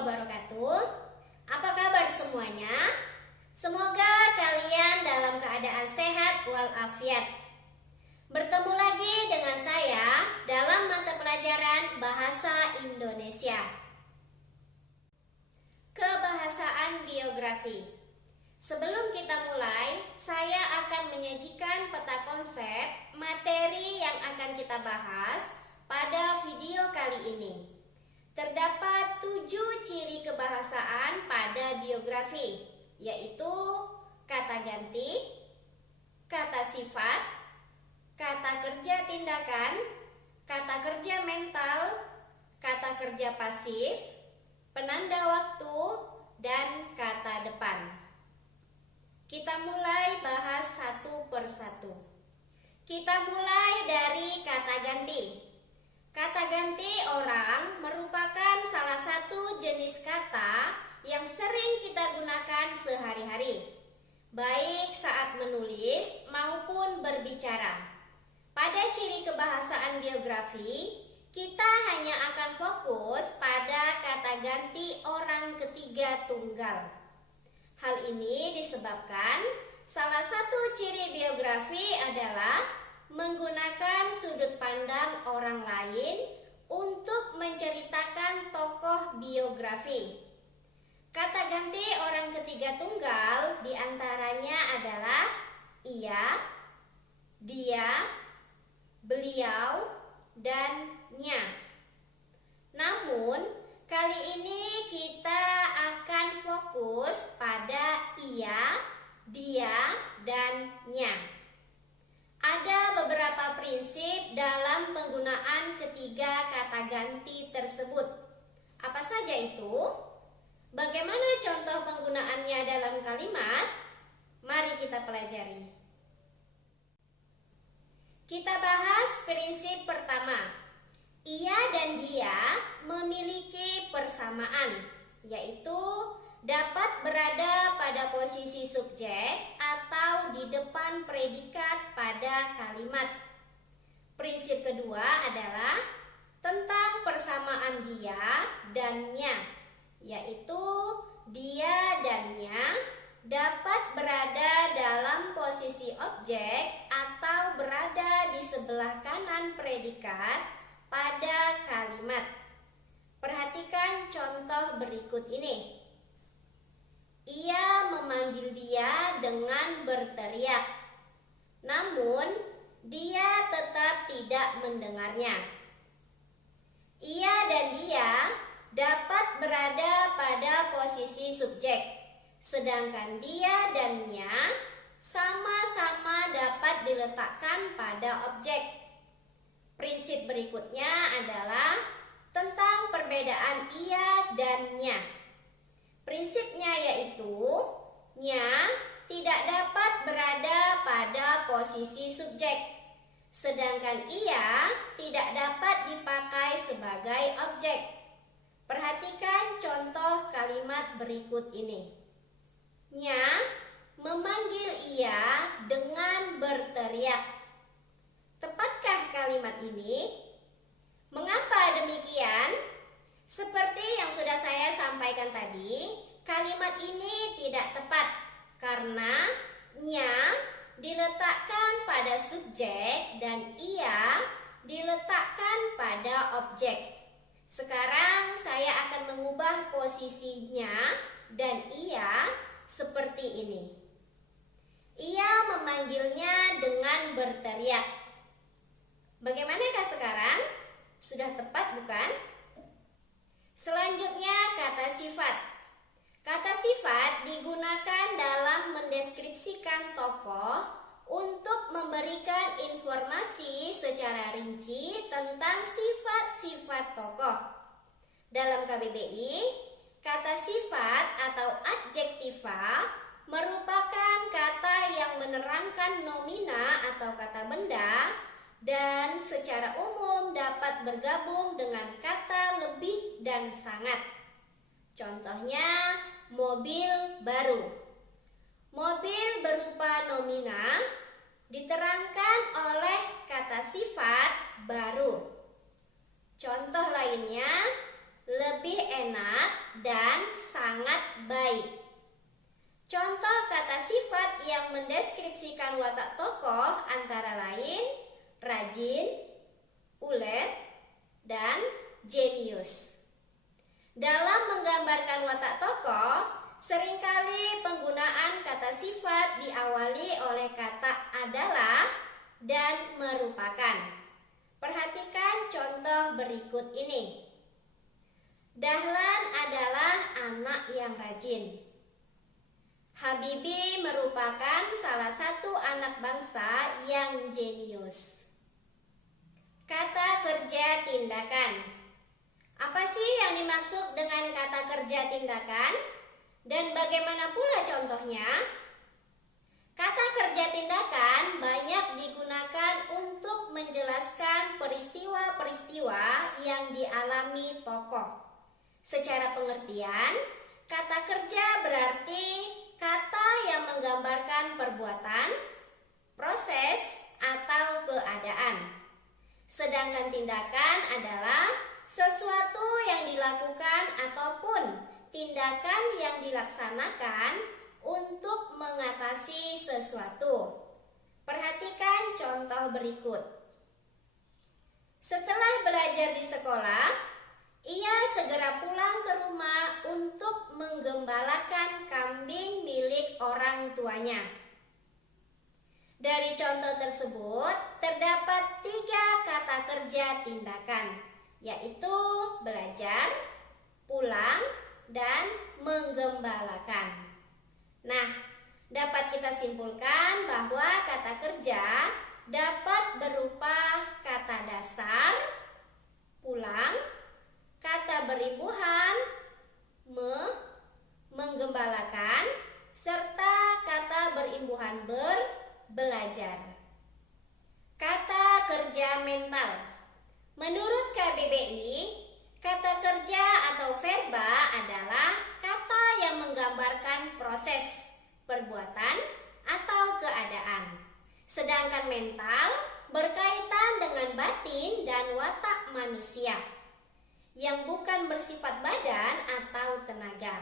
wabarakatuh. Apa kabar semuanya? Semoga kalian dalam keadaan sehat walafiat. Bertemu lagi dengan saya dalam mata pelajaran Bahasa Indonesia. Kebahasaan biografi. Sebelum kita mulai, saya akan menyajikan peta konsep materi yang akan kita bahas pada video kali ini. Terdapat 7 ciri kebahasaan pada biografi, yaitu kata ganti, kata sifat, kata kerja tindakan, kata kerja mental, kata kerja pasif, penanda waktu, dan kata depan. Kita mulai bahas satu persatu. Kita mulai dari kata ganti. Kata ganti orang merupakan salah satu jenis kata yang sering kita gunakan sehari-hari, baik saat menulis maupun berbicara. Pada ciri kebahasaan biografi, kita hanya akan fokus pada kata ganti orang ketiga tunggal. Hal ini disebabkan salah satu ciri biografi adalah menggunakan sudut pandang orang lain untuk menceritakan tokoh biografi. Kata ganti orang ketiga tunggal diantaranya adalah ia, dia, beliau, dan nya. Namun, kali ini kita akan fokus pada ia, dia, dan nya. Ada beberapa prinsip dalam penggunaan ketiga kata ganti tersebut. Apa saja itu? Bagaimana contoh penggunaannya dalam kalimat? Mari kita pelajari. Kita bahas prinsip pertama. Ia dan dia memiliki persamaan, yaitu dapat berada pada posisi subjek atau di depan predikat pada kalimat. Prinsip kedua adalah tentang persamaan dia dan nya, yaitu dia dan nya dapat berada dalam posisi objek atau berada di sebelah kanan predikat pada kalimat. Perhatikan contoh berikut ini. Ia memanggil dia dengan berteriak, namun dia tetap tidak mendengarnya. Ia dan dia dapat berada pada posisi subjek, sedangkan dia dan nya sama-sama dapat diletakkan pada objek. Prinsip berikutnya adalah tentang perbedaan ia dan nya. Prinsipnya yaitu nya tidak dapat berada pada posisi subjek, sedangkan ia tidak dapat dipakai sebagai objek. Perhatikan contoh kalimat berikut ini. Nya memanggil ia dengan berteriak. Tepatkah kalimat ini? Mengapa demikian? Seperti yang sudah saya sampaikan tadi, kalimat ini tidak tepat karena nya diletakkan pada subjek dan ia diletakkan pada objek. Sekarang saya akan mengubah posisinya dan ia seperti ini. Ia memanggilnya dengan berteriak. Bagaimanakah sekarang? Sudah tepat bukan? Selanjutnya kata sifat. Kata sifat digunakan dalam mendeskripsikan tokoh untuk memberikan informasi secara rinci tentang sifat-sifat tokoh. Dalam KBBI, kata sifat atau adjektiva merupakan kata yang menerangkan nomina atau kata benda dan secara umum dapat bergabung dengan kata lebih dan sangat. Contohnya, mobil baru. Mobil berupa nomina diterangkan oleh kata sifat baru. Contoh lainnya, lebih enak dan sangat baik. Contoh kata sifat yang mendeskripsikan watak tokoh antara lain rajin, ulet, dan jenius. Dalam menggambarkan watak tokoh, seringkali penggunaan kata sifat diawali oleh kata adalah dan merupakan. Perhatikan contoh berikut ini. Dahlan adalah anak yang rajin. Habibie merupakan salah satu anak bangsa yang jenius. Kata kerja tindakan. Apa sih yang dimaksud dengan kata kerja tindakan? Dan bagaimana pula contohnya? Kata kerja tindakan banyak digunakan untuk menjelaskan peristiwa-peristiwa yang dialami tokoh. Secara pengertian, kata kerja berarti kata yang menggambarkan perbuatan, proses, atau keadaan. Sedangkan tindakan adalah sesuatu yang dilakukan ataupun tindakan yang dilaksanakan untuk mengatasi sesuatu. Perhatikan contoh berikut. Setelah belajar di sekolah, ia segera pulang ke rumah untuk menggembalakan kambing milik orang tuanya. Dari contoh tersebut, terdapat 3 kata kerja tindakan, yaitu belajar, pulang, dan menggembalakan. Nah, dapat kita simpulkan bahwa kata kerja dapat berupa kata dasar, pulang, kata berimbuhan, menggembalakan, serta kata berimbuhan belajar. Kata kerja mental. Menurut KBBI, kata kerja atau verba adalah kata yang menggambarkan proses, perbuatan, atau keadaan. Sedangkan mental berkaitan dengan batin dan watak manusia yang bukan bersifat badan atau tenaga.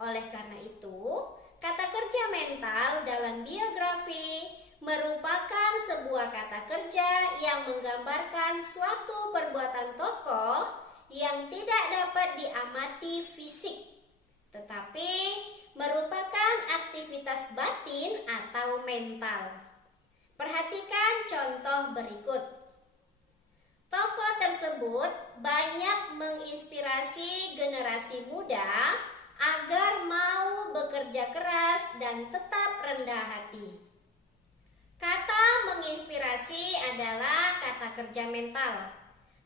Oleh karena itu, kata kerja mental dalam biografi merupakan sebuah kata kerja yang menggambarkan suatu perbuatan tokoh yang tidak dapat diamati fisik, tetapi merupakan aktivitas batin atau mental. Perhatikan contoh berikut. Tokoh tersebut banyak menginspirasi generasi muda agar mau bekerja keras dan tetap rendah hati. Kata menginspirasi adalah kata kerja mental,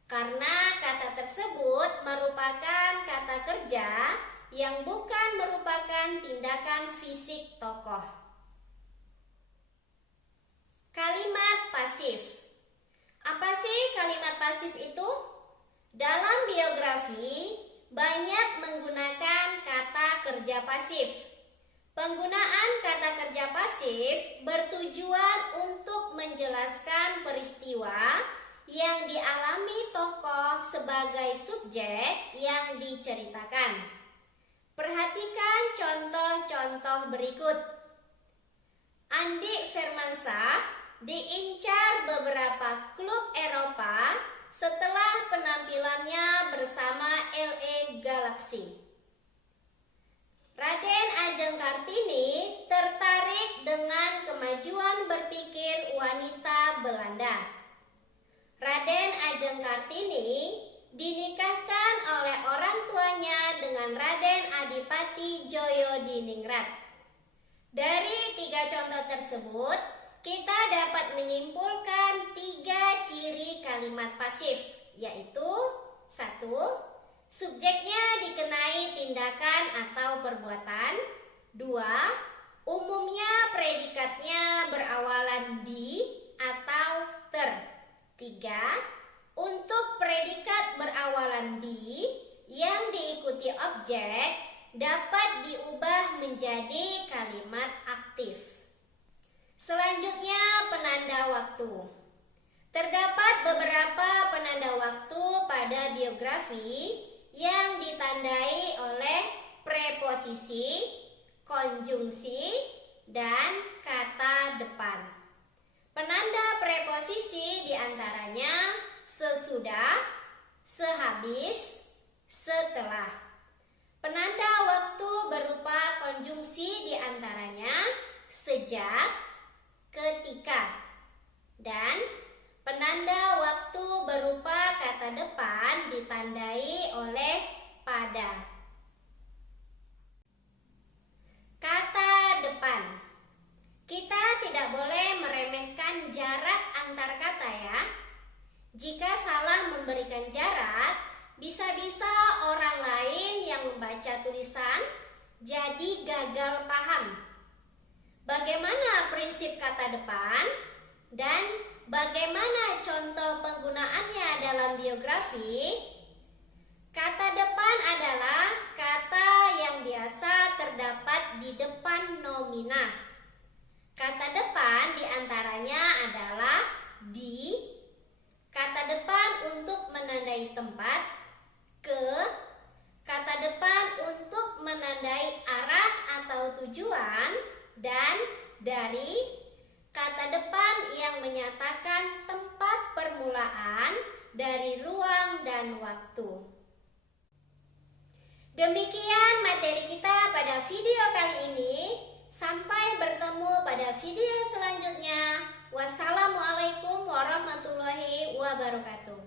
karena kata tersebut merupakan kata kerja yang bukan merupakan tindakan fisik tokoh. Kalimat pasif. Apa sih kalimat pasif itu? Dalam biografi banyak menggunakan kata kerja pasif. Penggunaan kata kerja pasif bertujuan untuk menjelaskan peristiwa yang dialami tokoh sebagai subjek yang diceritakan. Perhatikan contoh-contoh berikut. Andik Firmansyah diincar beberapa klub Eropa setelah penampilannya bersama LA Galaxy. Raden Ajeng Kartini tertarik dengan kemajuan berpikir wanita Belanda. Raden Ajeng Kartini dinikahkan oleh orang tuanya dengan Raden Adipati Djoyo-Diningrat. Dari 3 contoh tersebut, kita dapat menyimpulkan 3 ciri kalimat pasif, yaitu 1. Subjeknya dikenai tindakan atau perbuatan. 2. Umumnya predikatnya berawalan di atau ter. 3. Untuk predikat berawalan di yang diikuti objek dapat diubah menjadi kalimat aktif. Selanjutnya, penanda waktu. Terdapat beberapa penanda waktu pada biografi yang ditandai oleh preposisi, konjungsi, dan kata depan. Penanda preposisi diantaranya sesudah, sehabis, setelah. Penanda waktu berupa konjungsi diantaranya sejak, ketika. Dan penanda waktu berupa kata depan ditandai oleh pada. Kata depan. Kita tidak boleh meremehkan jarak antar kata ya. Jika salah memberikan jarak, bisa-bisa orang lain yang membaca tulisan jadi gagal paham. Bagaimana prinsip kata depan dan bagaimana contoh penggunaannya dalam biografi? Kata depan adalah kata yang biasa terdapat di depan nomina. Kata depan diantaranya adalah di, kata depan untuk menandai tempat, ke, kata depan untuk menandai arah atau tujuan, dan dari, kata depan yang menyatakan tempat permulaan dari ruang dan waktu. Demikian materi kita pada video kali ini. Sampai bertemu pada video selanjutnya. Wassalamualaikum warahmatullahi wabarakatuh.